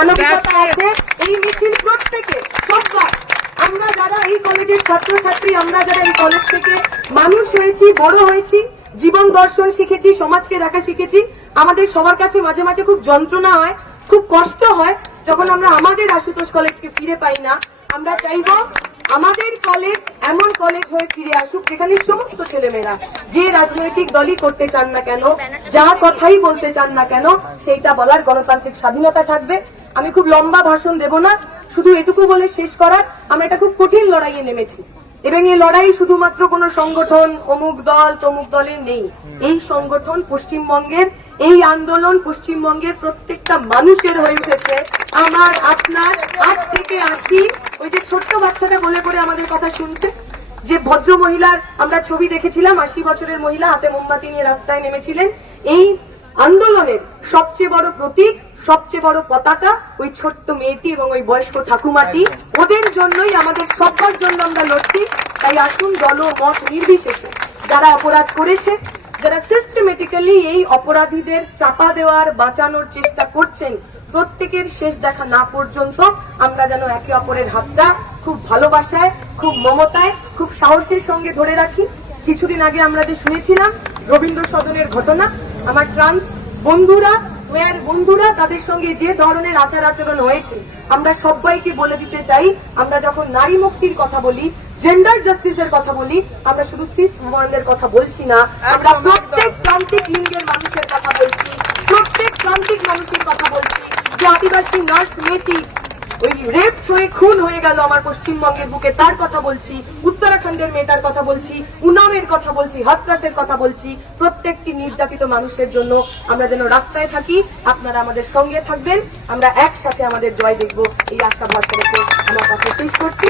মানবিকতা আছে এই মিছিল প্রত্যেকে সবার আমরা যারা এই কলেজের ছাত্রছাত্রী আমরা যারা এই কলেজ থেকে মানুষ হয়েছি বড় হয়েছি জীবন দর্শন শিখেছি সমাজকে দেখা শিখেছি আমাদের সবার কাছে মাঝে মাঝে খুব যন্ত্রণা হয় খুব কষ্ট হয় যখন আমরা আমাদের আশুতোষ কলেজকে ফিরে পাই না আমরা চাইব আমাদের কলেজ এমন কলেজ হয়ে ফিরে আসুক যেখানে সমস্ত ছেলেমেয়েরা যে রাজনৈতিক দলই করতে চান না কেন, যা কথাই বলতে চান না কেন, সেইটা বলার গণতান্ত্রিক স্বাধীনতা থাকবে। আমি খুব লম্বা ভাষণ দেব না, শুধু এটুকু বলে শেষ করার, আমরা একটা খুব কঠিন লড়াইয়ে নেমেছি। এবং এই লড়াই শুধুমাত্র কোনো সংগঠন, অমুক দল, তমুক দলের নেই। এই সংগঠন পশ্চিমবঙ্গের, এই আন্দোলন পশ্চিমবঙ্গের প্রত্যেকটা মানুষের হয়ে উঠেছে। আমার, আপনার আজ থেকে আসি ওই যে ছোট্ট বাচ্চাটা বলে করে আমাদের কথা শুনছে যে ভদ্র মহিলার আমরা ছবি দেখেছিলাম আশি বছরের মহিলা হাতে মোমবাতি নিয়ে রাস্তায় নেমেছিলেন। এই আন্দোলনের সবচেয়ে বড় প্রতীক সবচেয়ে বড় পতাকা ওই ছোট্ট মেয়েটি এবং ওই বয়স্ক ঠাকুমাটি। ওদের জন্যই আমাদের সবার জন্য আমরা লড়ছি। তাই আসুন দল মত নির্বিশেষে যারা অপরাধ করেছে যারা সিস্টেমেটিক্যালি এই অপরাধীদের চাপা দেওয়ার, বাঁচানোর চেষ্টা করছেন, প্রত্যেকের শেষ দেখা না পর্যন্ত আমরা যেন একে অপরের হাতটা খুব ভালোবাসায়, খুব মমতায়, খুব সাহসের সঙ্গে ধরে রাখি। কিছুদিন আগে আমরা যে শুনেছিলাম রবীন্দ্র সদনের ঘটনা, আমার ট্রান্স বন্ধুরা ওয়ার বন্ধুরা তাদের সঙ্গে যে ধরনের আচার আচরণ হয়েছে আমরা সবাইকে বলে দিতে চাই আমরা যখন নারী মুক্তির কথা বলি জেন্ডার জাস্টিসের কথা বলি আমরা শুধু সিস ওয়ানদের কথা বলছি না আমরা প্রত্যেক প্রান্তিক লিঙ্গের মানুষের কথা বলছি প্রত্যেক প্রান্তিক মানুষের কথা বলছি যে আদিবাসী নার্স মেয়েটি ওই রেপ হয়ে খুন হয়ে গেল আমার পশ্চিমবঙ্গের বুকে, তার কথা বলছি, উত্তরাখণ্ডের মেয়েটার কথা বলছি, উনামের কথা বলছি, হতরাসের কথা বলছি, প্রত্যেকটি নির্যাতিত মানুষের জন্য আমরা যেন রাস্তায় থাকি, আপনারা আমাদের সঙ্গে থাকবেন, আমরা একসাথে আমাদের জয় দেখব, এই আশা ভরসা রেখে আমার কথা শেষ করছি